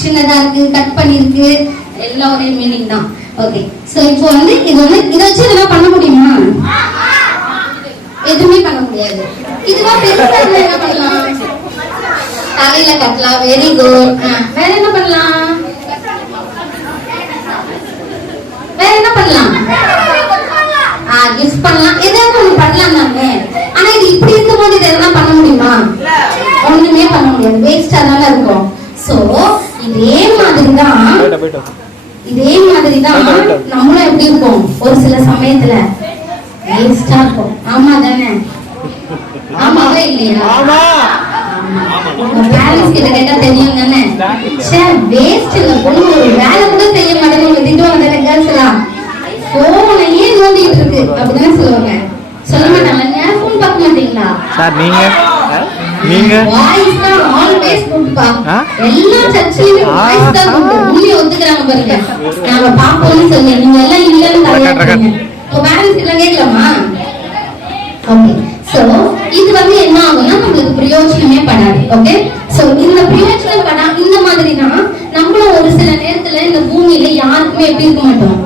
சின்னதா இருக்கு, கட் பண்ணிருக்கு, எல்லாம் ஒரே மீனிங் தான். ஓகே, சோ இப்போ வந்து இதை வச்சு இதெல்லாம் பண்ண முடியுமா? எதுவுமே பண்ண முடியாது. இதுதான் பெருசா என்ன பண்ணலாம்? தலையில கட்டலாம். Very good. வேற என்ன பண்ணலாம்? வேற என்ன பண்ணலாம்? யூஸ் பண்ணலாம். ஏதாவது ஒண்ணு பண்ணலாம் தானே. ஆனா இது இப்படி இருக்கும்போது இதெல்லாம் பண்ண முடியுமா? ஒண்ணுமே பண்ண முடியாது. வேஸ்டா தானே இருக்கும். சோ இதே மாதிரிதான் நம்மளும் எப்படி இருக்கும்? ஒரு சில சமயத்துல வேஸ்டா இருக்கும். ஆமா தானே? ஆமாவே இல்லையா? பேரண்ட்ஸ் கிட்ட கேட்டா தெரியும் தானே. வேஸ்ட் இல்ல பொண்ணு ஒரு வேலை கூட செய்ய மாட்டேன்னு உங்க திட்டுவாங்க தானே கேர்ள்ஸ் எல்லாம். போனையே நோண்டிட்டு இருக்கு அப்படிதானே சொல்லுவாங்க. சொல்ல மாட்டாங்க. போன் பார்க்க மாட்டீங்களா சார்? நீங்க வாய்ஸ் தான் ஆல்வேஸ் குட்பா. எல்லா சர்ச்சிலயும் வாய்ஸ் தான் குட். உண்மையை ஒத்துக்கறாங்க பாருங்க. நாம பாப்போம்னு சொல்லி நீங்க எல்லாம் இல்லன்னு தரீங்க. உங்க பேரண்ட்ஸ் கிட்ட கேட்கலாமா? ஓகே, சோ இது வந்து என்ன ஆகும்னா நமக்கு பிரயோஜனமே படாது. ஓகே, சோ இந்த பிரயோஜனம் படா இந்த மாதிரி தான் நம்மளும் ஒரு சில நேரத்துல இந்த பூமியில யாருக்குமே எப்படி இருக்க மாட்டோம்,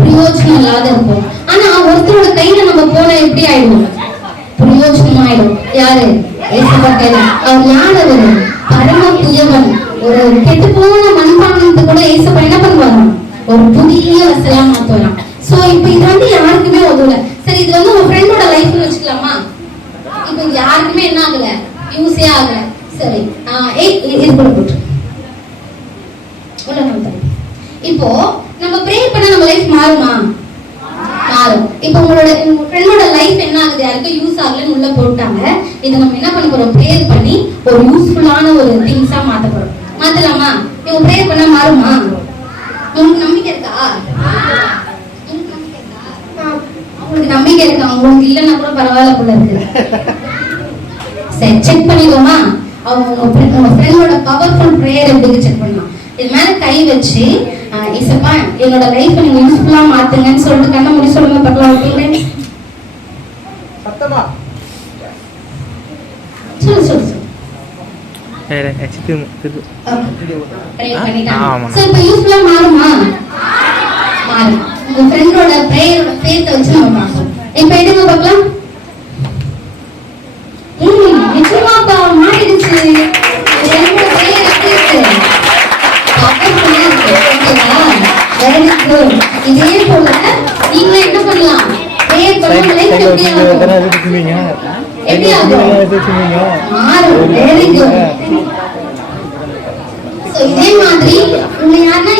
பிரயோஜனம் இல்லாத இருக்கும். ஆனா ஒருத்தரோட கையில நம்ம போனா எப்படி ஆயிடும்? பிரயோஜனம் ஆயிடும். யாரு? ஏசப்பா கையில. அவர் யார்? அவரு பரம புயவன். ஒரு கெட்டு போன மண்பானத்தை கூட ஏசப்பா என்ன பண்ணுவாங்க? ஒரு புதிய வசலா மாத்துவாங்க. சோ இப்ப இது வந்து யாருக்குமே உதவல. சரி, இது வந்து உங்க ஃப்ரெண்டோட லைஃப்னு வச்சுக்கலாமா? இப்ப யாருக்குமே என்ன ஆகல, யூஸே ஆகல. சரி, இது கூட போட்டு இப்போ நம்ம ப்ரே பண்ண நம்ம லைஃப் மாறுமா? மாறும். இப்போ உங்களோட ஃப்ரெண்டோட லைஃப் என்ன ஆகுது? யாருக்கும் யூஸ் ஆகலன்னு உள்ள போட்டாங்க. இதை நம்ம என்ன பண்ண போறோம்? ப்ரேயர் பண்ணி ஒரு யூஸ்ஃபுல்லான ஒரு திங்ஸா மாத்த போறோம். மாத்தலாமா? இவங்க ப்ரேயர் பண்ணா மாறுமா? உங்களுக்கு நம்பிக்கை இருக்கா? உங்களுக்கு நம்பிக்கை இருக்கா? உங்களுக்கு இல்லைன்னா கூட பரவாயில்ல போல இருக்கு. சரி, செக் பண்ணிக்கோமா. உங்க ஃப்ரெண்டோட பவர்ஃபுல் ப்ரேயர் எப்படி செக் பண்ணலாம்? இது மேல கை வச்சு இசப்பா என்னோட லைஃப் நீங்க யூஸ்ஃபுல்லா மாத்துங்கன்னு சொல்லிட்டு கண்ண மூடி சொல்லுங்க பார்க்கலாம். ஓகே, சத்தமா சொல்லு சொல்லு சொல்லு. இப்ப யூஸ்ஃபுல்லா மாறுமா? மாறும். உங்க ஃப்ரெண்டோட ப்ரேயரோட ஃபேத்தை வச்சு நம்ம பார்ப்போம். இப்ப எடுங்க பார்க்கலாம். நிச்சயமாப்பா மாறிடுச்சு. என்னோட ப்ரேயர் எப்படி இருக்கு? இதே போல நீங்க என்ன பண்ணலாம்? ப்ரேயர் பண்ண லைஃப் எப்படி ஆகும்? Very good. சோ இதே மாதிரி உங்க யாரா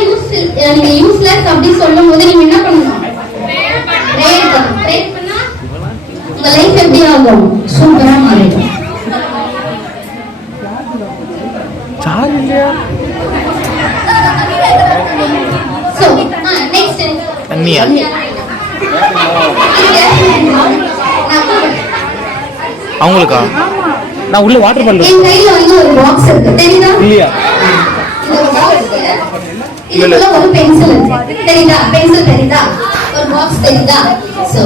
நீங்க யூஸ்லெஸ் அப்படி சொல்லும்போது நீங்க என்ன பண்ணணும்? ப்ரேயர் பண்ணணும். ப்ரேயர் பண்ணா உங்க லைஃப் எப்படி ஆகும்? சூப்பரா மாறிடும். சார்ஜ் இல்லையா? சோ நெக்ஸ்ட் அண்ணியா அவங்களுக்கா? நான் உள்ள வாட்டர் பாட்டில் என் கையில வந்து ஒரு பாக்ஸ் இருக்கு, தெரியுதா? இல்லையா? இந்த பாக்ஸ் இதுல ஒரு பென்சில் இருக்கு, தெரியுதா? பென்சில் தெரியுதா? ஒரு பாக்ஸ் தெரியுதா? சோ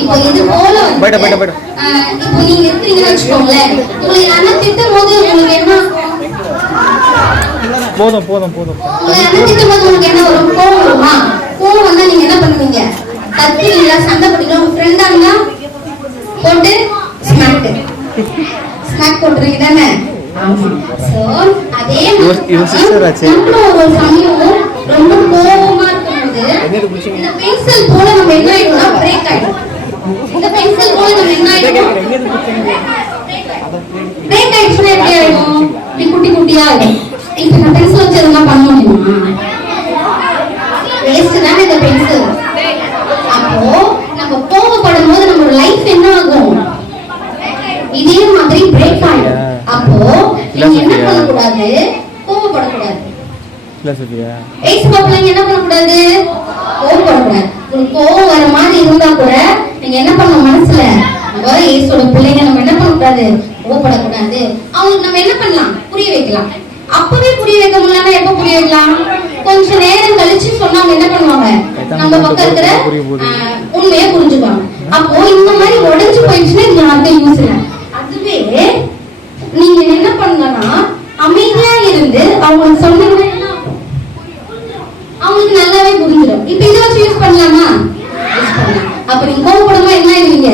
இப்போ இது போல பைட இப்போ நீங்க இருக்கீங்கன்னு வெச்சுக்கோங்களேன். உங்களை யாரா திட்டும்போது உங்களுக்கு என்ன போதும் உங்களை யாரா திட்டும்போது உங்களுக்கு என்ன வரும்? கோவம் வருமா? கோவம் வந்தா நீங்க என்ன பண்ணுவீங்க? தத்திரீங்களா? சண்டை போடுவீங்களா? உங்க ஃப்ரெண்டா இருந்தா போட்டு ஸ்மாக் போட்டுறீங்க தானே? ஆமா. சோ அதே நம்மளும் ஒரு சமயம் ரொம்ப கோவமா இருக்கும்போது இந்த பென்சில் போல நம்ம என்ன ஆயிடும்னா பிரேக் ஆயிடும். இந்த பென்சில் போல நம்ம என்ன ஆயிடும்? பிரேக் ஆயிடுச்சுன்னா எப்படி ஆயிடும்? குட்டி குட்டியா ஆயிடும். இப்ப நான் பென்சில் வச்சு அதெல்லாம் பண்ண முடியுமா? வேஸ்ட் தானே இந்த பென்சில். அப்போ நம்ம கோவப்படும் போது நம்மளோட லைஃப் என்ன ஆகும்? இதே மாதிரி பிரேக் ஆயிடும். அப்போ நீங்க என்ன பண்ணக்கூடாது? கோவப்படக்கூடாது. என்ன பண்ணக்கூடாது? கோவப்படக்கூடாது. உங்களுக்கு கோவம் வர மாதிரி இருந்தா கூட நீங்க என்ன பண்ணணும்? மனசுல ஏசோட பிள்ளைங்க நம்ம என்ன பண்ணக்கூடாது? கோவப்படக்கூடாது. அவங்களுக்கு நம்ம என்ன பண்ணலாம்? புரிய வைக்கலாம். அப்பவே புரிய வைக்க முடியலன்னா எப்ப புரிய வைக்கலாம்? கொஞ்ச நேரம் கழிச்சு சொன்னா அவங்க என்ன பண்ணுவாங்க? நம்ம பக்கம் இருக்கிற உண்மையை புரிஞ்சுப்பாங்க. அப்போ இந்த மாதிரி உடைஞ்சு போயிடுச்சுன்னா இது யாருக்கும் யூஸ் இல்லை. அதுவே நீங்க என்ன வந்து அவங்களுக்கு சொன்னீங்கன்னா என்ன ஆகும்? அவங்களுக்கு நல்லாவே புரிஞ்சிடும். இப்ப இதை வச்சு யூஸ் பண்ணலாமா? யூஸ் பண்ணலாம். அப்ப நீங்க கோவப்படாம என்ன ஆயிடுவீங்க?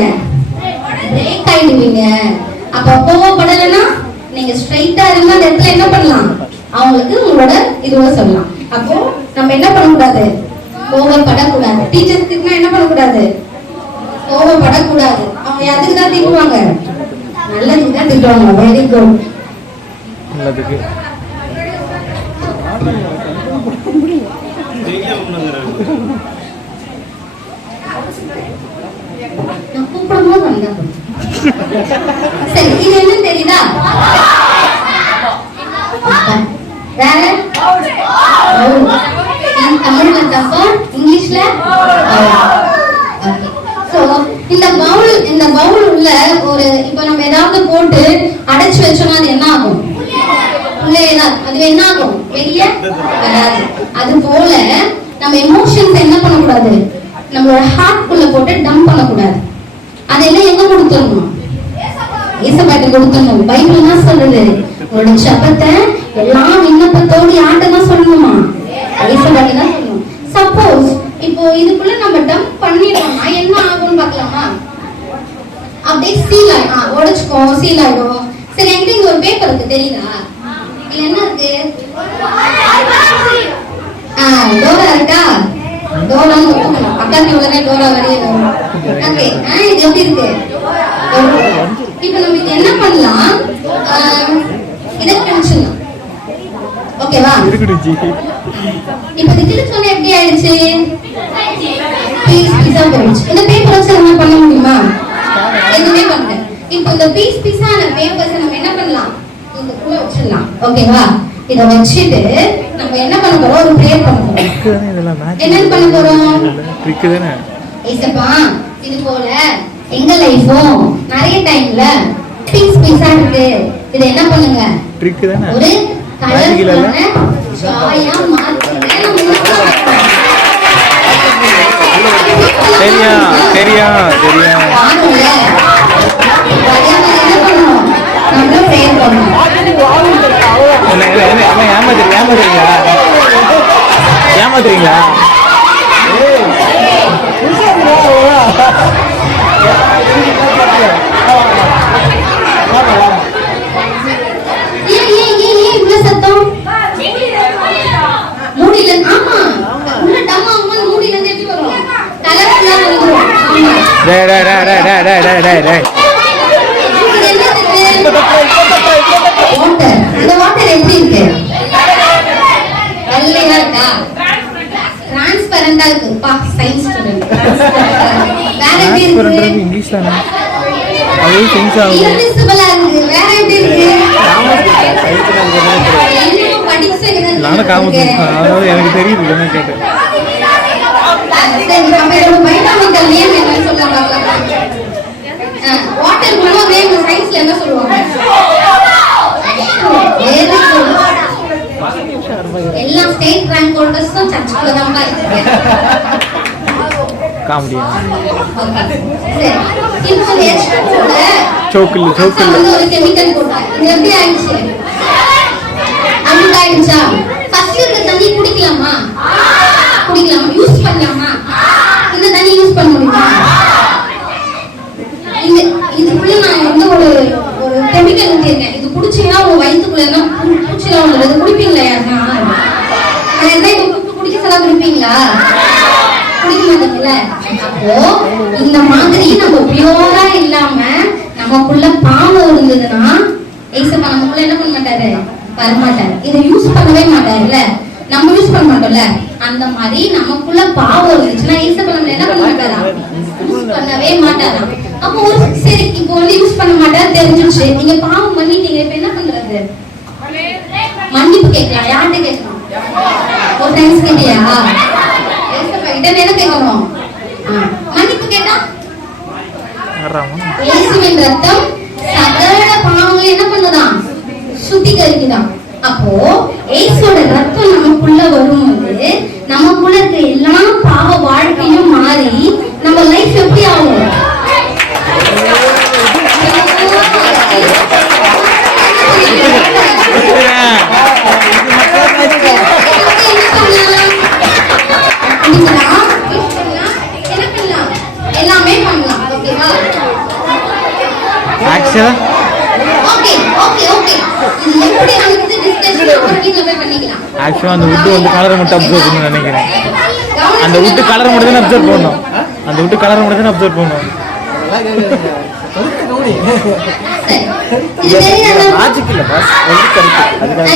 பிரேக் ஆயிடுவீங்க. அப்ப கோவப்படலைன்னா நீங்க ஸ்ட்ரைட்டா இருந்தா அந்த இடத்துல என்ன பண்ணலாம்? அவங்களுக்கு உங்களோட இதுவா சொல்லலாம். அப்போ நம்ம என்ன பண்ணக்கூடாது? கோவப்படக்கூடாது. டீச்சர்ஸ்க்கு என்ன பண்ணக்கூடாது? கோவப்படக்கூடாது. அவங்க எதுக்கு தான் திட்டுவாங்க? நல்லதுக்கு தான் திட்டுவாங்க. Very good. நல்லதுக்கு. நான் கூப்பிடும்போது வந்தேன். சரி, இது என்ன தெரியுதா? வேற தமிழ்ல தப்பா, இங்கிலீஷ்ல இந்த பவுல் உள்ள ஒரு இப்ப நம்ம ஏதாவது போட்டு அடைச்சு வச்சோம்னா அது என்ன ஆகும்? அது என்ன ஆகும்? வெளியே வராது. அது போல நம்ம எமோஷன்ஸ் என்ன பண்ணக்கூடாது? நம்மளோட ஹார்ட் குள்ள போட்டு டம்ப் பண்ணக்கூடாது. அதெல்லாம் எங்க கொடுத்துடணும்? ஏசப்பாட்ட கொடுத்துடணும். பைபிள் என்ன சொல்றது? உங்களோட ஜபத்தை எல்லாம் விண்ணப்பத்தோடு யார்கிட்ட தான் சொல்லணுமா? ஏசப்பாட்ட தான் சொல்லணும். சப்போஸ் இப்போ இதுக்குள்ள நம்ம டம்ப் பண்ணிட்டோம்னா என்ன ஆகும்னு பார்க்கலாமா? அப்படியே சீல் ஆயிடும். உடைச்சுக்கோ, சீல் ஆயிடும். சரி, என்கிட்ட இங்க ஒரு பேப்பர் இருக்கு, தெரியுதா? இது என்ன இருக்கு? டோரா இருக்கா? டோரான்னு ஒத்துக்கணும். பக்கத்துல உடனே டோரா வரையே வரும். ஓகே, இது எப்படி இருக்கு? இப்ப நம்ம இது என்ன பண்ணலாம்? இதை கிழிச்சிடலாம். ஓகேவா? இப்ப இது கிழிச்சோன்னே எப்படி ஆயிடுச்சு? பீஸ் பீஸா போயிடுச்சு. இந்த பேப்பர் வச்சு என்ன பண்ண முடியுமா? எதுவுமே பண்ணல. இப்ப இந்த பீஸ் பீஸான பேப்பர்ஸ் நம்ம என்ன பண்ணலாம்? இதுக்குள்ள வச்சிடலாம். ஓகேவா? இத வச்சிட்டு நம்ம என்ன பண்ண போறோம்? ஒரு பிரேயர் பண்ண போறோம். என்ன பண்ண போறோம்? ட்ரிக் தானே. ஏசப்பா, இது போல எங்க லைஃபும் நிறைய டைம்ல பீஸ் பீஸா இருக்கு. இத என்ன பண்ணுங்க? ட்ரிக் தானே. ஒரு கலர்ஃபுல்லான ஜாயா மாத்துங்க. சரியா சரியா சரியா. நம்ம பிரேயர் பண்ணணும். ஏமாத்துறீங்களா? சத்தம் மூடில. ஆமா, உள்ள டம்மா அம்மா மூடில இருந்து எப்படி வரும்? கலர்ஃபுல்லா வந்துரும். டேய் டேய் டேய் டேய் டேய் டேய் டேய். வாட்டர். இந்த வாட்டர் எப்படி இருக்கு? வெள்ளையா இருக்கா? டிரான்ஸ்பரண்டா இருக்கு. பா, சயின்ஸ் ஸ்டூடண்ட். வேற எப்படி இருக்கு? இங்கிலீஷ் தானே. அது சயின்ஸ் ஆகும். இன்விசிபிளா இருக்கு. வேற எப்படி இருக்கு? நானும் காமிச்சேன். அதாவது எனக்கு தெரியுது என்ன கேட்டேன். சரி, நம்ம இதோட பைட்டானிக்கல் நேம் என்னன்னு சொல்ல பார்க்கலாம். வாட்டர் குள்ள நேம் சயின்ஸ்ல என்ன சொல்லுவாங்க? எல்லா ஸ்டேட் ரேங்க் ஹோல்டர்ஸும் சர்ச்சுக்குள்ள தான் இருக்காங்க. காமெடியா? சரி, இப்போ எக்ஸ்ட்ரால சோக்கில் ஒரு கெமிக்கல் போட்டாங்க. இது எப்படி ஆயிடுச்சு? அழுக்கு ஆயிடுச்சா? ஃபர்ஸ்ட் இருக்க தண்ணி குடிக்கலாமா? குடிக்கலாமா? யூஸ் பண்ணலாமா? இந்த தண்ணி யூஸ் பண்ண முடியுமா? இதுக்குள்ள நான் வந்து ஒரு கெமிக்கல் ஊற்றிருக்கேன். இது குடிச்சீங்கன்னா உங்க வயிற்றுக்குள்ள என்ன பூச்சிலாம் வந்துடும். இது குடிப்பீங்களா? யாருன்னா குடிக்க சொல்ல குடிப்பீங்களா? குடிக்க மாட்டீங்கல்ல. அப்போ இந்த மாதிரி நம்ம பியூரா இல்லாம நமக்குள்ள பாவம் இருந்ததுன்னா ஏசப்பா நமக்குள்ள என்ன பண்ண மாட்டாரு? வரமாட்டாரு. இதை யூஸ் பண்ணவே மாட்டாருல்ல. நம்ம யூஸ் பண்ண மாட்டோம்ல. அந்த மாதிரி நமக்குள்ள பாவம் இருந்துச்சுன்னா ஏசப்பா நம்ம என்ன பண்ண மாட்டாரா? யூஸ் பண்ணவே மாட்டாரா? அப்போ ஒரு சரி, இப்போ வந்து யூஸ் பண்ண மாட்டாரு தெரிஞ்சிருச்சு. நீங்க பாவம் பண்ணிட்டீங்க. இப்ப என்ன பண்றது? மன்னிப்பு கேட்கலாம். யார்கிட்ட கேட்கணும்? ஒரு ஃப்ரெண்ட்ஸ் கிட்டயா? ஏசப்பா கிட்ட என்ன கேட்கணும்? மன்னிப்பு கேட்டா இயேசுவின் ரத்தம் சகல பாவங்களை என்ன பண்ணுதான்? சுத்திகரிக்குதான். அப்போ இயேசுவோட ரத்தம் நமக்குள்ள வரும்போது நமக்குள்ள இருக்க எல்லா பாவ வாழ்க்கையும் மாறி நம்ம லைஃப் எப்படி ஆகும்? பண்ணிக்கலாம். ஆக்சுவலாக அந்த வுட்டு வந்து கலரை மட்டும் அப்சர்வ் பண்ணணும்னு நினைக்கிறேன். அந்த வுட்டு கலரை மட்டும் தான் அப்சர்வ் பண்ணணும். அந்த வுட்டு கலரை மட்டும் தான் அப்சர்வ் பண்ணணும். லாஜிக் இல்லை பாஸ், வந்து கருத்து. அதுக்காக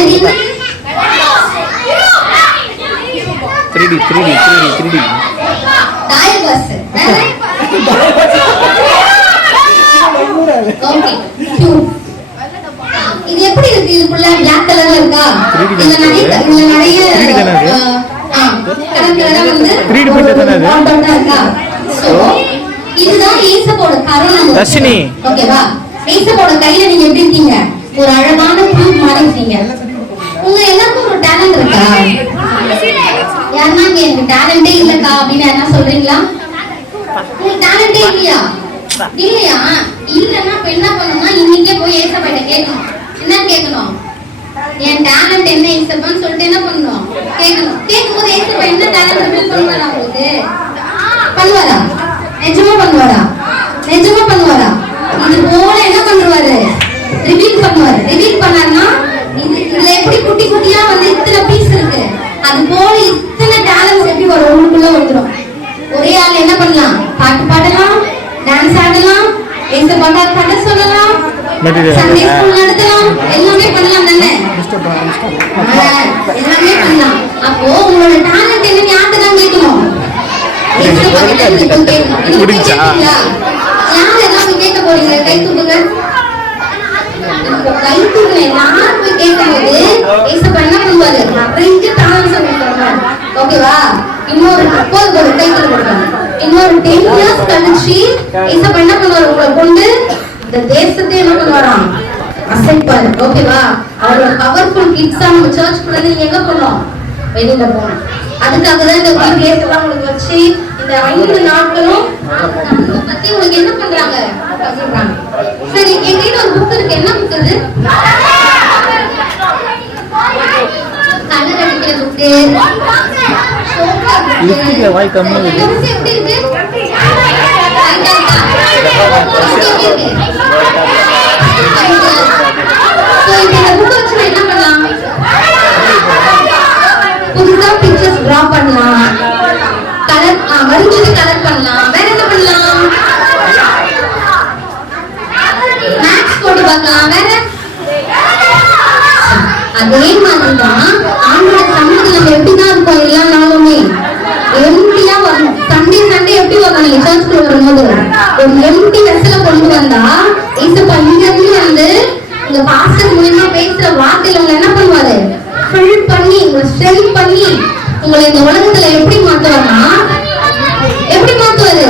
3D 3D 3D 3D டயபர்ஸ். Okay இது எப்படி இருக்கு? இதுக்குள்ள பிளாக் கலர்ல இருக்கா? இதுல நிறைய கலர்ல வந்து 3D பிரிண்டர் தானே இருக்கா? சோ இதுதான் ஏசப்போட கரம். தர்ஷினி ஓகேவா? ஏசப்போட கையில நீங்க எப்படி இருக்கீங்க? ஒரு அழகான ப்ரூஃப் மாதிரி இருக்கீங்க. உங்க எல்லாருக்கும் ஒரு டேலண்ட் இருக்கா? யாருன்னா எனக்கு டேலண்டே இல்லக்கா அப்படின்னு என்ன சொல்றீங்களா? உங்களுக்கு டேலண்டே இல்லையா? இல்லையா? இல்லன்னா இப்ப என்ன பண்ணணும்னா இன்னைக்கே போய் ஏசப்பாட்ட கேட்கணும். என்ன கேட்கணும்? என் டேலண்ட் என்ன ஏசப்பான்னு சொல்லிட்டு என்ன பண்ணணும்? கேட்கணும். கேட்கும்போது ஏசப்பா என்ன டேலண்ட் ரிவீல் பண்ணுவாரா உங்களுக்கு? பண்ணுவாரா? நிஜமா பண்ணுவாரா? நிஜமா பண்ணுவாரா? இது போல என்ன பண்ணுவாரு? ரிவீல் பண்ணுவாரு. ரிவீல் பண்ணாருன்னா இதுல எப்படி குட்டி குட்டியா வந்து இத்தனை பீஸ் இருக்கு, அது போல இத்தனை டேலண்ட்ஸ் எப்படி வரும் உங்களுக்குள்ள வந்துடும். ஒரே ஆள் என்ன பண்ணலாம்? பாட்டு பாடலாம், டான்ஸ் ஆடலாம், ஏசப்பாட்ட கதை சொல்லலாம், சண்டே ஸ்கூல் நடத்தலாம், எல்லாமே பண்ணலாம் தானே? எல்லாமே பண்ணலாம். அப்போ உங்களோட டேலண்ட் என்ன யார்கிட்ட தான் கேட்கணும்? ஏசப்பாட்ட கேட்கணும். யார் எல்லாம் கேட்க போறீங்க? கை தூக்குங்க. கை தூக்குங்க. எல்லாரும் போய் கேட்கும்போது ஏசப்பா என்ன பண்ணுவாரு? நிறைய டேலண்ட்ஸ் கொடுப்பாரு. ஓகேவா? இன்னொரு 30 கை தூக்குங்க. இன்னொரு 10 years கழிச்சு ஏசப்பா என்ன பண்ணுவாரு? உங்களை கொண்டு இந்த தேசத்தை என்ன பண்ணுவாராம்? அசைப்பாரு. ஓகேவா? அவரோட பவர்ஃபுல் கிட்ஸா நம்ம சர்ச்சுக்குள்ள நீங்க எங்க போனோம்? வெளியில போனோம். அதுக்காக தான் இந்த வீடியோஸ் எல்லாம் உங்களுக்கு வச்சு இந்த 5 நாட்களும் பத்தி உங்களுக்கு என்ன பண்றாங்க? சரி, என்கிட்ட ஒரு புக் இருக்கு. என்ன புக் இது? கலர் அடிக்கிற புக்கு. வாய் கம்மி எப்படி இருக்கு? என்ன பண்ணலாம்? புதுசா பிக்சர்ஸ் டிரா பண்ணலாம், கலர் வரைஞ்சது கலர் பண்ணலாம். வேற என்ன பண்ணலாம்? மேக்ஸ் போட்டு பார்க்கலாம். வேற அதே மாதிரிதான் ஆண்டோட சமூகத்துல நம்ம எப்படிதான் இருக்கோம்? எல்லா நாளுமே எம்டியா வரணும். சண்டே சண்டே எப்படி வரணும்? நீங்க சர்ச்சுக்குள்ள வரும்போது ஒரு எம்டி வெசல கொண்டு வந்தா ஏசப்பா இங்க இருந்து வந்து உங்க பாஸ்டர் மூலமா பேசுற வார்த்தையில உங்களை என்ன பண்ணுவாரு? ஃபில் பண்ணி உங்களை ஸ்ட்ரென்த் பண்ணி உங்களை இந்த உலகத்துல எப்படி மாத்துவாருன்னா, எப்படி மாத்துவாரு?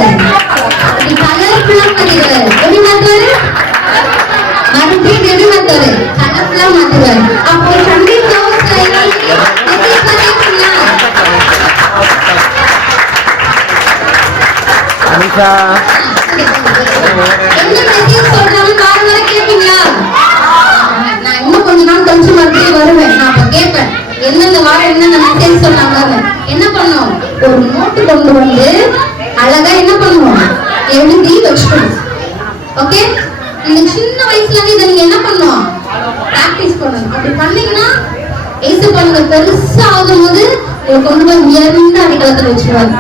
கலர்ஃபுல்லா மாத்திடுவாரு. எப்படி மாத்துவாரு? மறுபடியும் எப்படி மாத்துவாரு? கலர்ஃபுல்லா மாத்துவாரு. அப்போ சண்டே அனிஷா என்ன மெசேஜ் சொல்றாலும் காது வரை கேட்பீங்களா? நான் இன்னும் கொஞ்ச நாள் கழிச்சு மறுபடியும் வருவேன். நான் அப்ப கேட்பேன் என்னென்ன வாரம் என்னென்ன மெசேஜ் சொன்னாங்க. என்ன பண்ணும்? ஒரு நோட்டு கொண்டு வந்து அழகா என்ன பண்ணுவோம்? எழுதி வச்சுக்கணும். ஓகே? இந்த சின்ன வயசுல இருந்து இதை நீங்க என்ன பண்ணுவோம்? பிராக்டிஸ் பண்ணணும். அப்படி பண்ணீங்கன்னா ஏசப்பா நீங்க பெருசா ஆகும்போது உங்களை கொண்டு போய் உயர்ந்த அடித்தளத்துல வச்சுருவாங்க.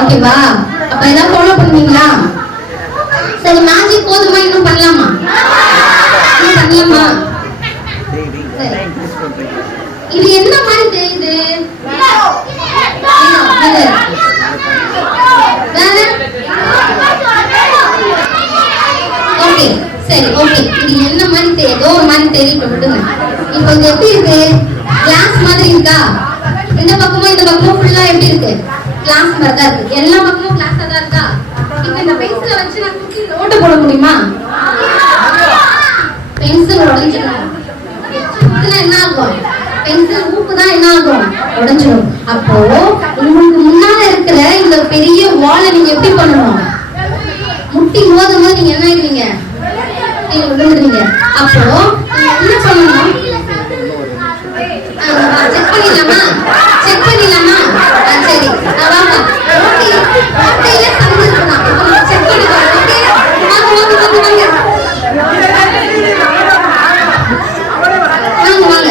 ஓகேவா? அப்ப எல்லாம் ஃபாலோ பண்ணுவீங்களா? சரி, மேஜிக் போதுமா? இன்னும் பண்ணலாமா? இன்னும் பண்ணலாமா? இது என்ன மாதிரி தெரியுது? ஓகே, சரி, ஓகே. இது என்ன மாதிரி தெரியுதோ ஒரு மாதிரி தெரியும். விடுங்க. இப்போ இது எப்படி இருக்கு? கிளாஸ் மாதிரி இருக்கா? இந்த பக்கமும் இந்த பக்கமும் ஃபுல்லா எப்படி இருக்கு? கிளாஸ் மாதிரி தான் இருக்கு. எல்லா பக்கமும் கிளாஸா தான் இருக்கா? இப்போ இந்த பென்சிலை வச்சு நான் குட்டி நோட்டு போட முடியுமா? பென்சில் உடைஞ்சிடும். என்ன ஆகும்? பென்சில் ஊக்கு தான் என்ன ஆகும்? உடைஞ்சிடும். அப்போ உங்களுக்கு முன்னால இருக்கிற இந்த பெரிய வாலை நீங்க எப்படி பண்ணணும்? முட்டி மோதும் போது நீங்க என்ன ஆயிடுவீங்க? நீங்க விழுந்துருவீங்க. அப்போ என்ன பண்ணணும்? செக் பண்ணிடலாமா? செக் பண்ணிடலாமா? சரி, வாங்க. ஓட்டையில சந்து இருக்கலாம். இப்போ நம்ம செக் பண்ணி பாருங்க. ஓகே, வாங்க வாங்க வாங்க வாங்க வாங்க வாங்க.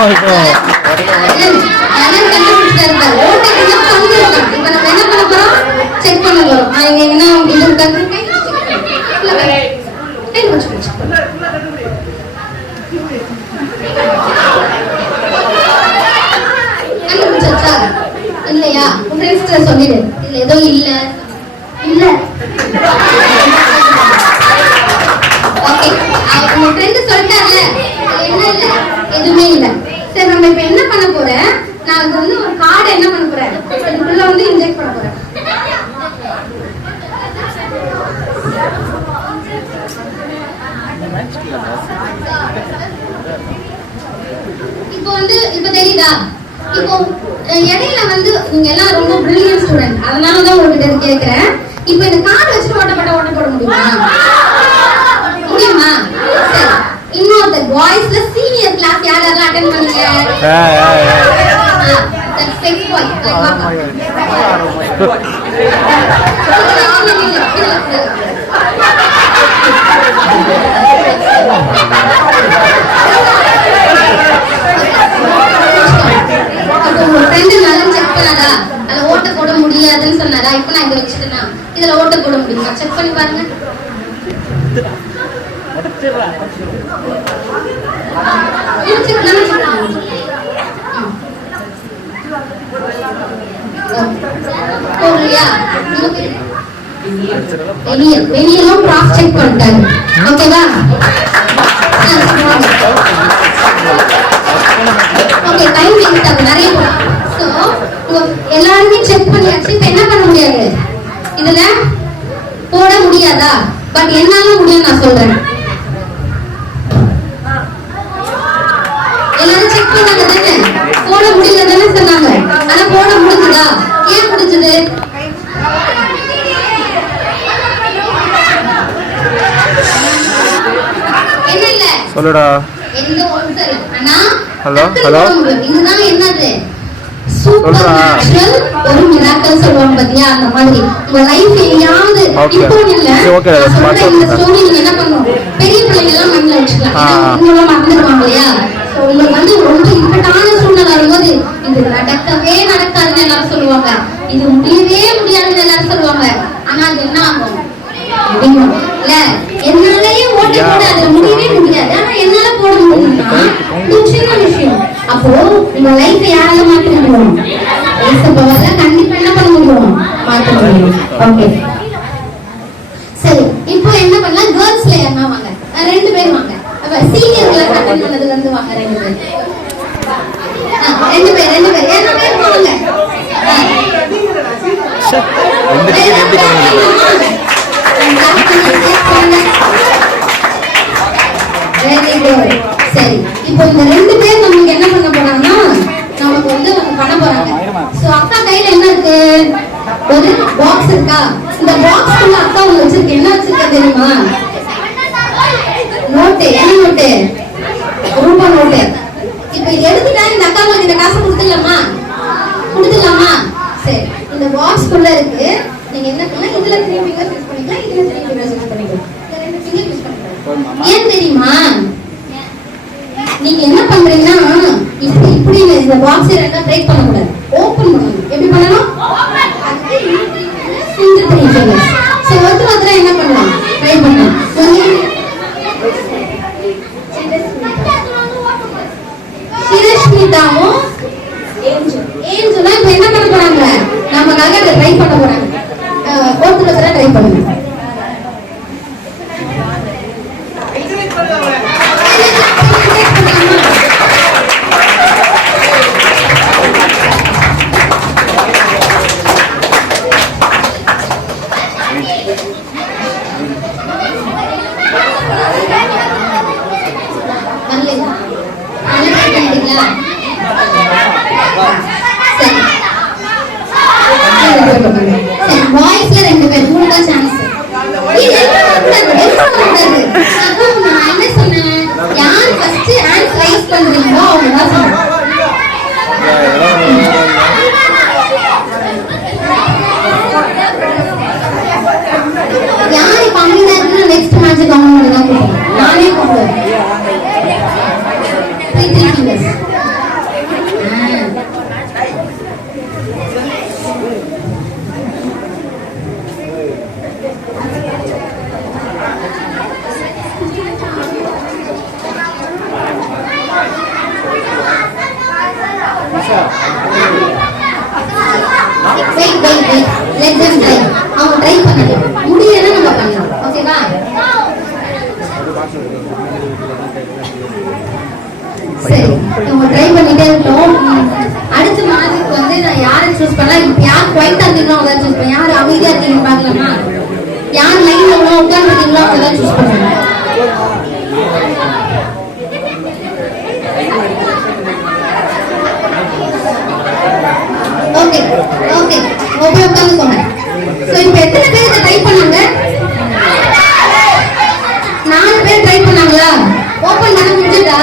இப்போ செக் பண்ண போறோம். என்ன இது இருக்காது இல்லையா? உங்க ஃப்ரெண்ட்ஸ் சொல்லிடு. இல்ல ஏதோ இல்ல இல்ல ஓகே, உங்க ஃப்ரெண்ட் சொல்லிட்டார்ல என்ன இல்ல எதுவுமே இல்ல. சரி, நம்ம இப்ப என்ன பண்ண போறேன், நான் வந்து ஒரு கார்டை என்ன பண்ண போறேன், இதுக்குள்ள வந்து இன்ஜெக்ட் பண்ண போறேன். இப்போ வந்து இப்ப தெரியுதா? இப்போ இடையில வந்து நீங்க எல்லாம் ரொம்ப பிரில்லியன்ட் ஸ்டூடெண்ட், அதனாலதான் உங்ககிட்ட கேட்கிறேன். இப்போ இந்த கார்டு வச்சு ஓட்ட போட முடியுமா? முடியுமா? சரி, இன்னொரு பாய்ஸ்ல சீனியர் கிளாஸ் யாரெல்லாம் அட்டெண்ட் பண்ணீங்க? செக்ஸ் பாய் உங்க ஃப்ரெண்டு நல்லா செக் பண்ணாதா? அதுல ஓட்ட போட முடியாதுன்னு சொன்னாரா? இப்ப நான் இங்க வச்சுட்டேன்னா இதுல ஓட்ட போட முடியுமா? செக் பண்ணி பாருங்க. வெளியெல்லாம் கிராஸ் செக் பண்ணிட்டாங்க. ஓகேவா? ஓகே, டைம் வேஸ்ட் ஆகும் நிறைய. சோ எல்லாருமே செக் பண்ணியாச்சு. இப்ப என்ன பண்ண முடியாது, இதுல போட முடியாதா? பட் என்னால முடியும், நான் சொல்றேன். எல்லாரும் செக் பண்ணாங்க தானே, போட முடியல தானே சொன்னாங்க. ஆனா போட முடிஞ்சதா? ஏன் முடிஞ்சது? என்ன இல்ல சொல்லுடா. எந்த ஒரு சரி அண்ணா. ஹலோ ஹலோ, இதுதான் என்னது சூப்பர் நேச்சுரல் ஒரு மிராக்கிள் சொல்லுவாங்க பாத்தியா, அந்த மாதிரி உங்க லைஃப் எங்கயாவது இப்போ இல்ல. சொல்ற இந்த ஸ்டோரி நீங்க என்ன பண்ணணும், பெரிய பிள்ளைங்க எல்லாம் மனசுல வச்சுக்கலாம். இவங்க மறந்துடுவாங்க இல்லையா? சோ உங்களுக்கு வந்து ரொம்ப இக்கட்டான சூழ்நிலை வரும்போது இது நடக்கவே நடக்காதுன்னு எல்லாரும் சொல்லுவாங்க, இது முடியவே முடியாதுன்னு எல்லாரும் சொல்லுவாங்க. ஆனா அது என்ன ஆகும் முடியும் இல்ல? என்னாலயே ஓட்ட போட அது முடியவே முடியாது, ஆனா என்னால போட முடியும்னா சின்ன விஷயம். அப்போ உங்க லைஃப் யாரால மாற்ற முடியும்? ஏசப்பாவால கண்டிப்பா என்ன பண்ண முடியும், மாற்ற முடியும். ஓகே சரி, இப்போ என்ன பண்ணலாம், கேர்ள்ஸ்ல யாரா வாங்க, ரெண்டு பேர் வாங்க. சீனியர் கிளாஸ் அட்டெண்ட் பண்ணதுல இருந்து வாங்க ரெண்டு பேர். ரெண்டு பேர் வாங்க. சரி, இப்போ இந்த ரெண்டு பேர் நமக்கு என்ன பண்ண போறாங்கன்னா, நமக்கு வந்து பண்ண போறாங்க. சோ அக்கா கையில என்ன இருக்கு, ஒரு பாக்ஸ் இருக்கா? இந்த பாக்ஸ்க்குள்ள அக்கா ஒண்ணு வச்சிருக்கு. என்ன வச்சிருக்க தெரியுமா? நோட்டு. என்ன நோட்டு? ரூபா நோட்டு. இப்ப எடுத்துட்டா இந்த அக்காவுக்கு இந்த காசை கொடுத்துடலாமா? சரி, இந்த பாக்ஸ்க்குள்ள இருக்கு. நீங்க என்ன பண்ணலாம், இதுல 3 ஃபிங்கர்ஸ் யூஸ் பண்ணிக்கலாம், இதுல 3 ஃபிங்கர்ஸ் யூஸ் பண்ணிக்கலாம். இந்த ரெண்டு ஃபிங்கர் யூஸ் பண்ணிக்கலாம். ஏன் தெரியுமா? நீங்க என்ன பண்றீங்கன்னா, இப்படி இந்த பாக்ஸ் ரெண்டா பிரேக் பண்ண கூடாது, ஓபன் பண்ணணும். எப்படி பண்ணணும்? இந்த 3 ஃபிங்கர்ஸ். சோ ஒருத்தர் என்ன பண்ணலாம், ட்ரை பண்ணலாம். சிரஷ்மிதாவும் ஏஞ்சலும் இப்ப என்ன பண்ண போறாங்க, நமக்காக அதை ட்ரை பண்ண போறாங்க. ஒருத்தர் ட்ரை பண்ணுங்க. பாய்ஸ்ல ரெண்டு பேர், உங்களுக்கு சான்ஸ். let them try. அவங்க ட்ரை பண்ணணும், முடியலன்னா நம்ம பண்ணலாம். ஓகேவா? சரி, நம்ம ட்ரை பண்ணிட்டே இருக்கோம். அடுத்த மாதத்துக்கு வந்து நான் யாரை சூஸ் பண்ணலாம்? இப்போ யார் குவைட்டா இருக்கீங்களோ அவங்க தான் சூஸ் பண்ணலாம். யார் அமைதியா இருக்கீங்கன்னு பார்க்கலாமா? யார் லைன்ல உட்காந்துருக்கீங்களோ அவங்க தான் சூஸ் பண்ணுவாங்க. ஓகே ஓகே ஓகே உட்காந்துக்கோங்க. ஸோ இப்போ எத்தனை பேர் இதை ட்ரை பண்ணாங்க? 4 பேர் ட்ரை பண்ணாங்களா? ஓபன் பண்ண முடிஞ்சுட்டா?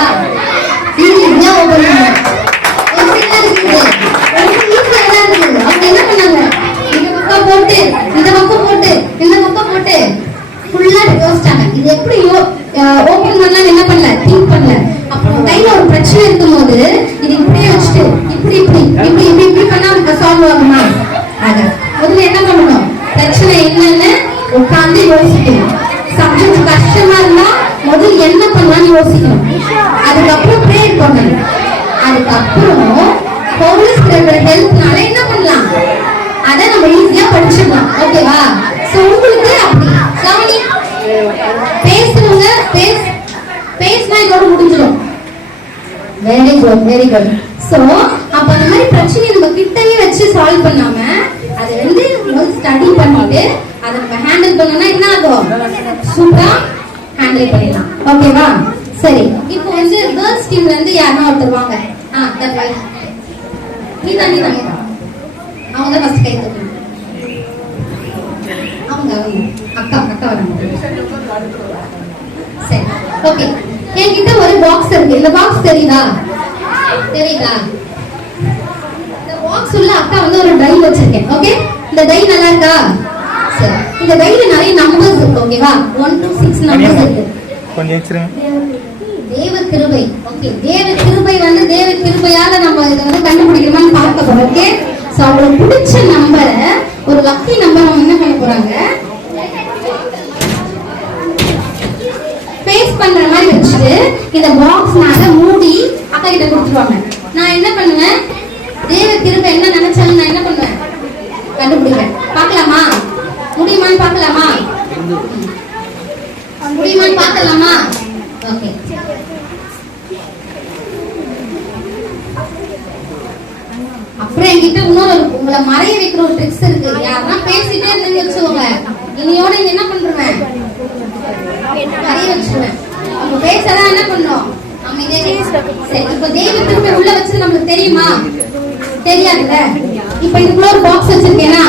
ஈஸியா ஓபன் பண்ணுங்க. ஈஸியா இருக்குது, ஈஸியா தான் இருக்குது. அவங்க என்ன பண்ணாங்க? இந்த பக்கம் போட்டு இந்த பக்கம் போட்டு இந்த பக்கம் போட்டு ஃபுல்லா யோசிச்சாங்க. இது எப்படி ஓபன் பண்ணலாம் என்ன பண்ணல, திங்க் பண்ணல. அப்போ கையில ஒரு பிரச்சனை இருக்கும்போது இது இப்படியே வச்சுட்டு இப்படி இப்படி இப்படி இப்படி இப்படி பண்ணா அதுக்கு சால்வ் ஆகுமா? ஆக முதல்ல என்ன பண்ணணும்? பிரச்சனை என்னன்னு உட்கார்ந்து யோசிக்கணும். சப்ஜெக்ட் கஷ்டமா இருந்தா முதல்ல என்ன பண்ணலாம்னு யோசிக்கணும். அதுக்கப்புறம் ப்ரேயர் பண்ணணும். அதுக்கப்புறம் போலீஸ் ஹெல்ப்னால என்ன பண்ணலாம், அதை நம்ம ஈஸியா படிச்சிடலாம். ஓகேவா? சோ உங்களுக்கு அப்படி கவனி, பேசுறவங்க பேசினா இதோட முடிஞ்சிடும். Very good very good. So அப்ப அந்த மாதிரி பிரச்சனையை நம்ம கிட்டவே வச்சு சால்வ் பண்ணாம அதை வந்து ஸ்டடி பண்ணிட்டு அதை நம்ம ஹேண்டில் பண்ணோம்னா என்ன ஆகும்? சூப்பரா ஹேண்டில் பண்ணிடலாம். ஓகேவா? சரி, இப்போ வந்து கேர்ள்ஸ் டீம்ல இருந்து யாருன்னா ஒருத்தர் வாங்க. நீதான் அவங்க தான் ஃபர்ஸ்ட் கை தூக்கணும். அவங்க அக்கா வராங்க. சரி ஓகே, என்கிட்ட ஒரு பாக்ஸ் இருக்கு. இந்த பாக்ஸ் தெரியுதா? இந்த பாக்ஸ் உள்ள அக்கா வந்து ஒரு டை வச்சிருக்கேன். ஓகே, இந்த டை நல்லா இருக்கா? சரி, இந்த டைல நிறைய நம்பர்ஸ் இருக்கு. ஓகேவா? 1 to 6 நம்பர்ஸ் இருக்கு. கொஞ்சம் எக்ஸ்ட்ரா தேவ கிருபை. ஓகே, தேவ கிருபை வந்து தேவ கிருபையால நம்ம இத வந்து கண்டுபிடிக்கணும்னு பார்க்க போறோம். ஓகே, சோ உங்களுக்கு பிடிச்ச நம்பரை, ஒரு லக்கி நம்பர் நம்ம என்ன பண்ண போறாங்க, பேஸ்ட் பண்ற மாதிரி வச்சுட்டு இந்த பாக்ஸ்னால மூடி அக்கா கிட்ட கொடுத்துருவாங்க. நான் என்ன பண்ணுவேன், தேவ கிருபை என்ன நினைச்சாலும் நான் என்ன பண்ணுவேன், கண்டுபிடிப்பேன். பார்க்கலாமா? முடியுமான்னு பார்க்கலாமா? முடியுமான்னு பார்க்கலாமா? ஓகே, அப்புறம் என்கிட்ட இன்னொரு உங்களை மறைய வைக்கிற ஒரு ட்ரிக்ஸ் இருக்கு. யாருன்னா பேசிட்டே இருந்தேன்னு வச்சுக்கோங்க, இனியோட என்ன பண்றேன், மறைய வச்சுருவேன். அவங்க பேசதான் என்ன பண்ணோம், சரி. இப்ப தேவ கிருபை உள்ள வச்சு நம்மளுக்கு தெரியுமா? தெரியாதுல்ல. இப்ப இதுக்குள்ள ஒரு பாக்ஸ் வச்சிருக்கேனா,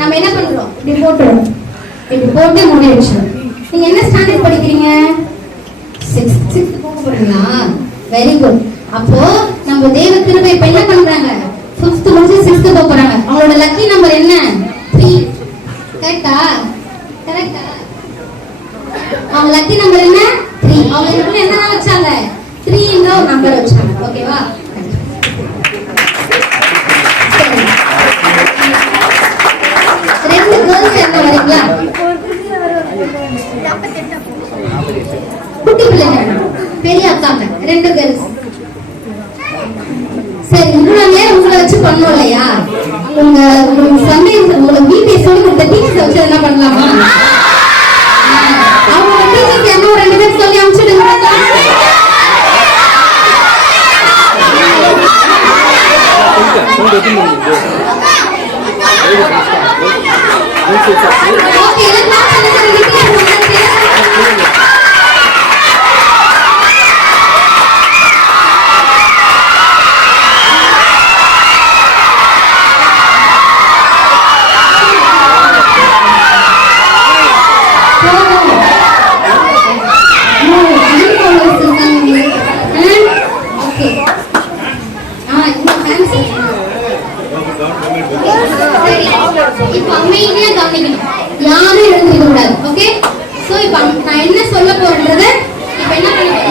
நம்ம என்ன பண்றோம், இப்படி போட்டுறோம். இப்படி போட்டு மூடி வச்சிடும். நீங்க என்ன ஸ்டாண்டர்ட் படிக்கிறீங்க? 6th போக போறீங்களா? Very good. அப்போ நம்ம தேவ கிருபை இப்ப என்ன பண்றாங்க, 5th முடிஞ்சு 6th போக போறாங்க. அவங்களோட லக்கி நம்பர் என்ன? 3. கரெக்டா? அவங்க லக்கி நம்பர் என்ன? 3. அவங்க இதுக்குள்ள என்ன வச்சாங்க? 3 என்ற ஒரு நம்பர் வச்சாங்க. ஓகேவா? ரெண்டு கேர்ள்ஸ் என்ன வரீங்களா? குட்டி பிள்ளைங்க, பெரிய அக்காங்க, 2 கேர்ள்ஸ். சரி, இவ்வளவு நேரம் உங்களை வச்சு பண்ணோம் இல்லையா? உங்க சண்டே உங்களுக்கு வீட்டை சொல்லி கொடுத்த டீச்சர்ஸ் வச்சு என்ன பண்ணலாமா? அவங்க டீச்சர்ஸ் என்ன 2 பேர் சொல்லி அனுப்பிச்சுடுங்க. ஓகே, எல்லாம் இப்ப அமைதியா கவனிக்கணும், யாரும் எழுந்திருக்க கூடாது. ஓகே, சோ இப்ப நான் என்ன சொல்ல போறேன்றத இப்ப என்ன பண்ணுவீங்க,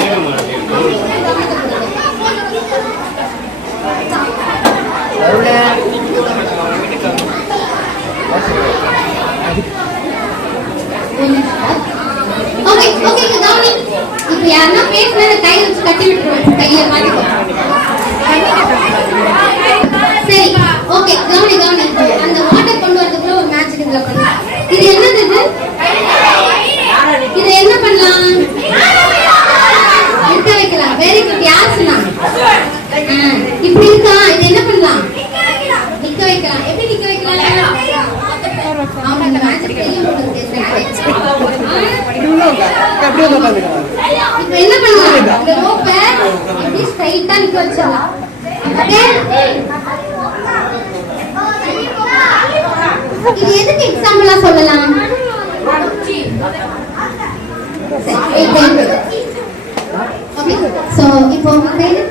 எப்படி நிக்க வைக்கலாம்? அவங்க மேஜிக் கையும் இப்போ என்ன பண்ணலாம்? இந்த ரோப்பை இப்படி ஸ்ட்ரைட்டா நிக்க வச்சிடலாம். இது எதுக்கு எக்ஸாம்பிளா சொல்லலாம்? சோ இப்போ உங்க பேரு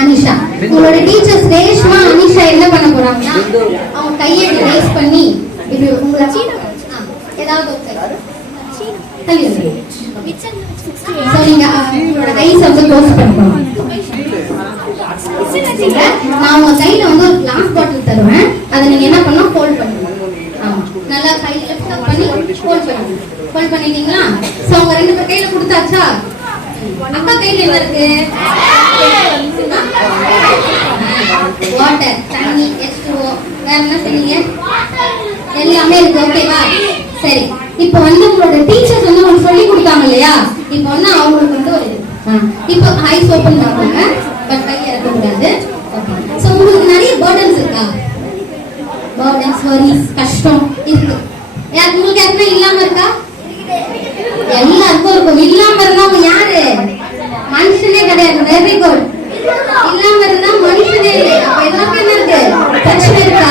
அனிஷா. உங்களோட டீச்சர்ஸ் ரேஷ்மா அனிஷா என்ன பண்ண போறாங்கன்னா அவங்க கையை ரேஸ் பண்ணி இப்படி உங்களை ஏதாவது தள்ளி சோ நீங்க உங்களோட ஐஸ் வந்து க்ளோஸ் பண்ணிக்கணும். நான் உங்க கையில வந்து ஒரு கிளாஸ் பாட்டில் தருவேன். அதை நீங்க என்ன பண்ணணும்? ஹோல்ட் பண்ணணும். நல்லா கை லிஃப்ட் அப் பண்ணி ஹோல்ட் பண்ணணும். ஹோல்ட் பண்ணிட்டீங்களா? சோ உங்க ரெண்டு பேர் கையில கொடுத்தாச்சா? அக்கா கையில என்ன இருக்கு? வாட்டர், தண்ணி, H2O, வேற என்ன சொன்னீங்க? எல்லாமே இருக்கு. ஓகேவா? சரி, இப்போ வந்து உங்களோட டீச்சர்ஸ் வந்து உங்களுக்கு சொல்லி கொடுத்தாங்க இல்லையா? இப்போ வந்து அவங்களுக்கு வந்து ஒரு இப்போ ஐஸ் ஓபன் பண்ணுவாங்க, பட் கை இறக்க கூடாது. ஓகே. சோ உங்களுக்கு நிறைய பர்டன்ஸ் இருக்கா? பர்டன்ஸ், வரிஸ், கஷ்டம் இருக்கு. உங்களுக்கு யாருன்னா இல்லாம இருக்கா? எல்லாருக்கும் இருக்கும். இல்லாம இருந்தா யாரு? மனுஷனே கிடையாது. Very good. இல்லாம இருந்தா மனுஷனே இல்லை. அப்ப எல்லாமே என்ன இருக்கு? பிரச்சனை இருக்கா?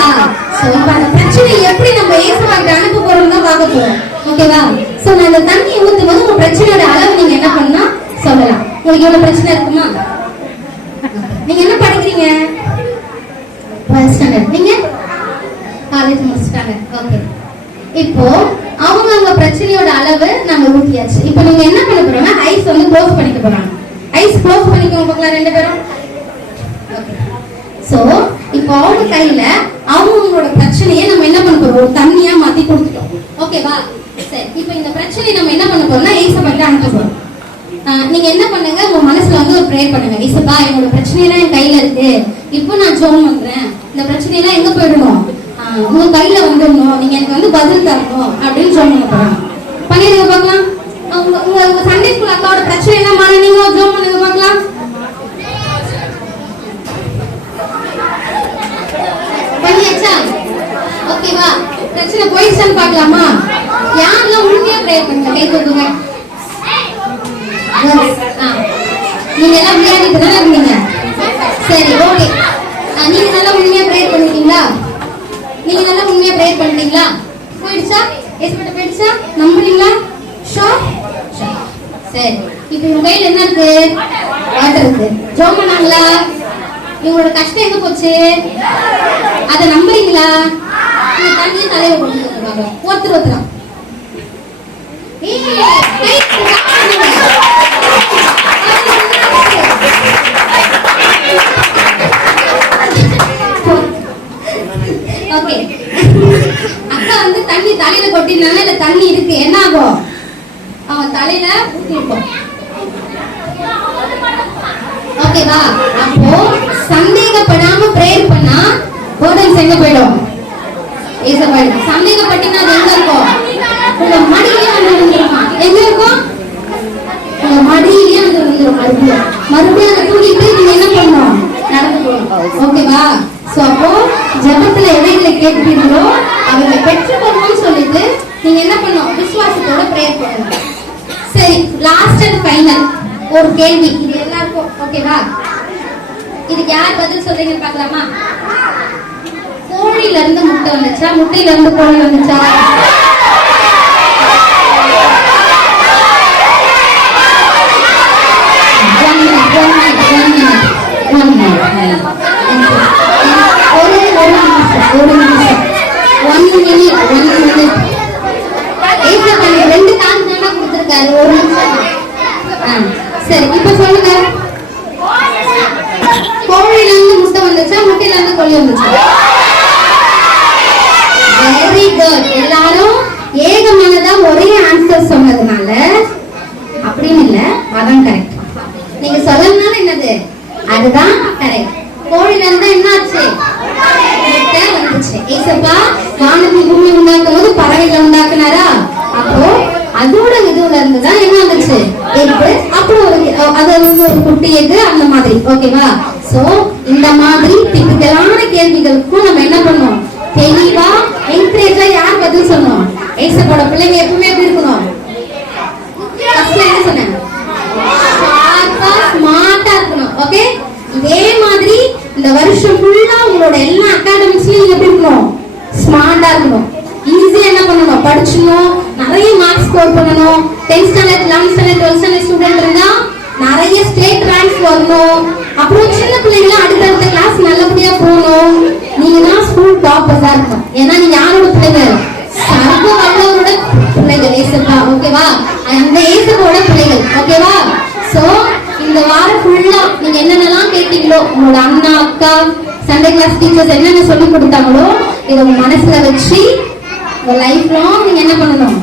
சோ இப்ப அந்த பிரச்சனை எப்படி நம்ம ஏசுவாக்கு அனுப்ப போறோம்னு தான் பார்க்க போறோம். ஓகேவா? சோ நான் அந்த தண்ணியை ஊத்தும் போது உங்க பிரச்சனையோட அளவு நீங்க என்ன பண்ணா சொல்லலாம். உங்களுக்கு எவ்வளவு பிரச்சனை இருக்குமா? நீங்க என்ன படிக்கிறீங்க? First standard. நீங்க காலேஜ் முடிச்சிட்டாங்க. ஓகே. இப்போ அவங்க பிரச்சனையோட அளவு நாங்க ஊத்தியாச்சு. இப்போ நீங்க என்ன பண்ண போறோம்னா ஐஸ் வந்து க்ளோஸ் பண்ணிக்க போறாங்க. ஐஸ் க்ளோஸ் பண்ணிக்கோங்க பார்க்கலாம் ரெண்டு பேரும். ஓகே. சோ இப்போ அவங்க கையில அவங்களோட பிரச்சனையை நம்ம என்ன பண்ண போறோம்? ஒரு தண்ணியா மாத்தி கொடுத்துட்டோம். ஓகேவா? சரி, இப்போ இந்த பிரச்சனையை நம்ம என்ன பண்ண போறோம்னா ஏசப்பாட்ட அனுப்ப போறோம். நீங்க என்ன பண்ணுங்க? உங்க மனசுல வந்து ஒரு ப்ரேயர் பண்ணுங்க. ஏசப்பா, என்னோட பிரச்சனையெல்லாம் என் கையில இருக்கு. இப்போ நான் ஜெபம் பண்றேன். இந்த பிரச்சனையெல்லாம் எங்க போயிடணும்? உங்க கையில வந்துடணும். நீங்க எனக்கு வந்து பதில் தரணும் அப்படின்னு சொல்லுங்க. பண்ணிடுங்க பார்க்கலாம். உங்க சண்டே ஸ்கூல் அக்காவோட பிரச்சனை என்ன மாறினீங்க? ஜோம் பண்ணுங்க பார்க்கலாம். பண்ணியாச்சா? ஓகேவா? பிரச்சனை போயிடுச்சான்னு பார்க்கலாமா? யாரெல்லாம் உண்மையா ப்ரேயர் பண்ணுங்க? கை தூக்குங்க. நீங்க எல்லாம் விளையாடிட்டு தானே இருந்தீங்க. சரி, ஓகே. நீங்க நல்லா உண்மையா ப்ரேயர் பண்ணிட்டீங்களா? நீங்க நல்லா உண்மையா ப்ரேயர் பண்ணிட்டீங்களா? போயிடுச்சா? ஏசப்பட்ட போயிடுச்சா? நம்புறீங்களா? ஷோர். சரி, இப்போ உங்க கையில என்ன இருக்கு? வாட்டர் இருக்கு. ஜோம் பண்ணாங்களா? இவங்களோட கஷ்டம் எங்க போச்சு? அதை நம்புறீங்களா? நீங்க தண்ணியை தலையில போட்டுருக்காங்க. ஒருத்தரா ஓகே. அக்கா வந்து தண்ணி தலையில கொட்டினாங்க. இல்ல தண்ணி இருக்கு, என்ன ஆகும்? அவன் தலையில ஊத்திருப்போம். ஓகேவா? அப்போ சந்தேகப்படாம பிரேயர் பண்ணா பர்டன்ஸ் எங்க போயிடும்? ஏசப்பாயிடும். சந்தேகப்பட்டினா அது எங்க இருக்கும்? உங்க மடியிலே வந்து விழுந்துருமா? எங்க இருக்கும்? உங்க மடியிலே வந்து விழுந்துரும். மறுபடியும் அதை தூக்கிட்டு நீங்க என்ன பண்ணணும்? நடந்து போகணும். ஓகேவா? சோ அப்போ ஜெபத்துல எவைகளை கேட்கிறீங்களோ அவங்களை பெற்றுக்கொள்ளணும்னு சொல்லிட்டு நீங்க என்ன பண்ணணும்? விசுவாசத்தோட பிரேயர் பண்ணணும். சரி, லாஸ்ட் அண்ட் ஃபைனல் ஒரு கேள்வி. இது எல்லாருக்கும் ஓகேவா? இதுக்கு யார் பதில் சொல்றீங்கன்னு பார்க்கலாமா? கோழில இருந்து முட்டை வந்துச்சா? முட்டையில இருந்து கோழி வந்துச்சா? ரெண்டு காசு தானே கொடுத்திருக்காரு. ஒரு நிமிஷம். சரி, இப்ப சொல்லுங்க. கோழில இருந்து முட்டை வந்துச்சா? முட்டையில இருந்து கோழி வந்துச்சா? Very good. எல்லாரும் ஏகமானதா ஒரே ஆன்சர் சொன்னதுனால அப்படின்னு இல்ல, அதான் கரெக்ட். நீங்க சொல்லணும்னால என்னது? அதுதான் கரெக்ட். கோழில இருந்தா என்னாச்சு? முட்டை வந்துச்சு. ஏசப்பா வானத்தை பூமி உண்டாக்கும் போது பறவைகளை உண்டாக்குனாரா? அப்போ அதோட இதுல இருந்துதான் என்ன வந்துச்சு? எக்கு. அப்புறம் அது ஒரு குட்டி எக்கு, அந்த மாதிரி. ஓகேவா? சோ இந்த மாதிரி டிபிக்கலான கேள்விகளுக்கும் நம்ம என்ன பண்ணோம்? தெளிவா என்கரேஜா யார் பதில் சொன்னோம்? ஏசப்போட பிள்ளைங்க எப்பவுமே எப்படி இருக்கணும்? ஃபர்ஸ்ட்ல என்ன சொன்னேன்? ஷார்ப்பா ஸ்மார்ட்டா இருக்கணும். ஓகே, இதே மாதிரி இந்த வருஷம் ஃபுல்லா உங்களோட எல்லா அகாடமிக்ஸ்லயும் நீங்க எப்படி இருக்கணும்? ஸ்மார்ட்டா இருக்கணும். ஈஸியா என்ன பண்ணணும்? படிச்சணும், நிறைய மார்க்ஸ் ஸ்கோர் பண்ணணும். 10th standard 11th standard 12th standard student இருந்தா நிறைய ஸ்டேட் ரேங்க்ஸ் வரணும். அப்புறம் சின்ன பிள்ளைங்க அடுத்தடுத்த கிளாஸ் நல்லபடியா போகணும். நீங்க தான் ஸ்கூல் டாப்பர்ஸா இருக்கணும். ஏன்னா நீங்க யாரோட பிள்ளைங்க? சர்வ வல்லவரோட பிள்ளைகள், ஏசப்பா. ஓகேவா? அந்த ஏசப்போட பிள்ளைகள். ஓகேவா? சோ இந்த வாரம் ஃபுல்லா நீங்க என்னென்னலாம் கேட்டீங்களோ, உங்களோட அண்ணா அக்கா சண்டே கிளாஸ் டீச்சர்ஸ் என்னென்ன சொல்லி கொடுத்தாங்களோ இதை உங்க மனசுல வச்சு லைஃப் லாங் நீங்க என்ன பண்ணணும்?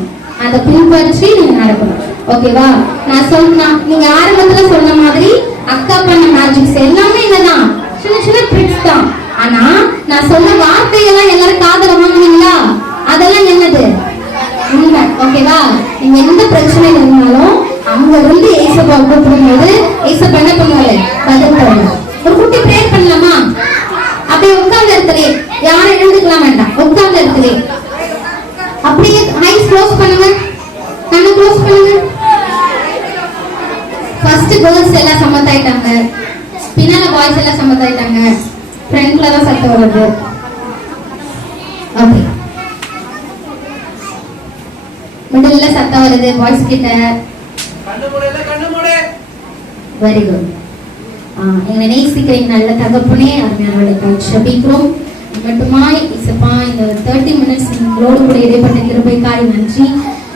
அதை பின்பற்றி நீங்க நடக்கணும். ஓகேவா? நான் சொன்னா நீங்க ஆரம்பத்துல சொன்ன மாதிரி அக்கா பண்ண மேஜிக்ஸ் எல்லாமே என்னதான் சின்ன சின்ன ட்ரிக்ஸ் தான். ஆனா நான் சொன்ன வார்த்தையெல்லாம் எல்லாரும் காதல வாங்குவீங்களா? அதெல்லாம் என்னது? உண்மை. ஓகேவா? நீங்க எந்த பிரச்சனை இருந்தாலும் அங்க இருந்து ஏசப்பா கூப்பிடும்போது ஏசப்பா என்ன பண்ணுவாரு? பதில் தருவாரு. ஒரு குட்டி ப்ரேயர் பண்ணலாமா? அப்படியே உட்கார்ந்து இருக்கிறே, யாரும் எழுந்துக்கலாம் வேண்டாம். உட்கார்ந்து இருக்கிறே அப்படியே ஐஸ் க்ளோஸ் பண்ணுங்க, கண்ணு க்ளோஸ் பண்ணுங்க. ஃபர்ஸ்ட் கேர்ள்ஸ் எல்லாம் சம்மந்தாயிட்டாங்க, பின்னால பாய்ஸ் எல்லாம் சம்மந்தாயிட்டாங்க, ஃப்ரண்ட்ல தான் சத்தம் வருது. ஓகே, மிடில்ல சத்தம் வருது பாய்ஸ் கிட்ட. Very good. எங்களை நேசிக்கிறீங்க நல்ல தகப்பனே, அருமையானவர்களுக்கு ஜெபிக்கிறோம். மட்டுமாய் இசப்பா இந்த 30 மினிட்ஸ் உங்களோடு கூட இடைப்பட்ட கிருபைக்காய் நன்றி.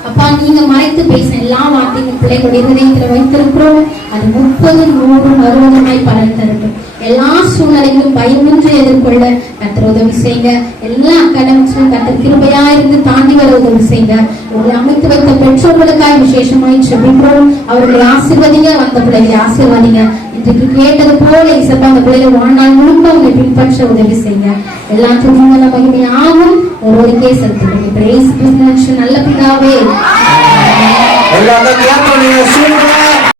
அப்பா, நீங்க மறைத்து பேசின எல்லா வார்த்தையும் பிள்ளைகளுடைய இதயத்துல வைத்திருக்கிறோம். அது 30, 100, 60 பலன் தரட்டும். எல்லா சூழ்நிலைகளும் பயமின்றி எதிர்கொள்ள கர்த்தர் உதவி செய்யுங்க. எல்லா அகாடமிக்ஸும் கர்த்தர் கிருபையா இருந்து தாண்டி வர உதவி செய்யுங்க. உங்களை அமைத்து வைத்த பெற்றோர்களுக்காய் விசேஷமாய் ஜெபிக்கிறோம். அவர்களை ஆசீர்வதிங்க, வந்த பிள்ளைகளை ஆசீர்வதிங்க. இன்றைக்கு கேட்டது போல இசப்பா அந்த பிள்ளைகள் வாழ்நாள் முழுக்க உங்களை பின்பற்ற உதவி செய்யுங்க. எல்லா துணிகள மகிமையாகும் ஒருவருக்கே செலுத்துகிறோம். நல்ல பிதாவே.